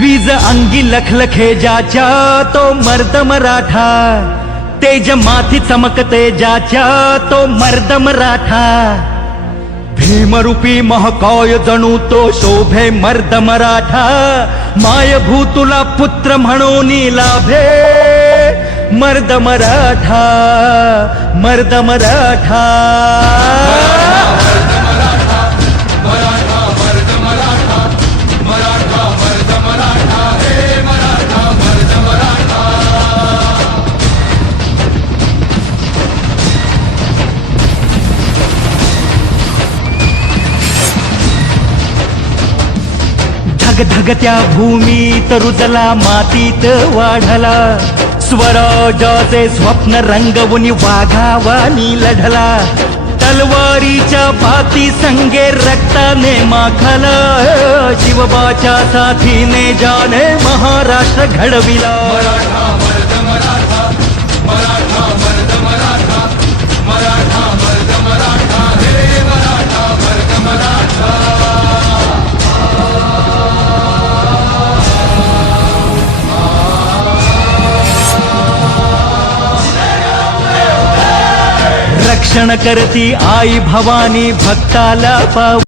वीज अंगी लखलखे ज्याच्या तो मर्द मराठा, तेज माथी चमकते ज्याच्या तो मर्द मराठा, भीमरूपी महाकाय जणू तो शोभे मर्द मराठा, मायभू तुला पुत्र म्हणून लाभे मर्द मराठा, मर्द मराठा। धगधगत्या भूमीत रुजला मातीत वाढला, स्वराजाचे स्वप्न रंगवून वाघावानी लढला, तलवारीच्या भाती संगे रक्ताने माखला, शिवबाच्या साथीने जाने महाराष्ट्र घडविला। मराठा मर्द मराठा, मराठा मर्द मराठा, मराठा मर्द मराठा, हे मराठा मर्द मराठा। रक्षण करती आई भवानी भक्ताला पाव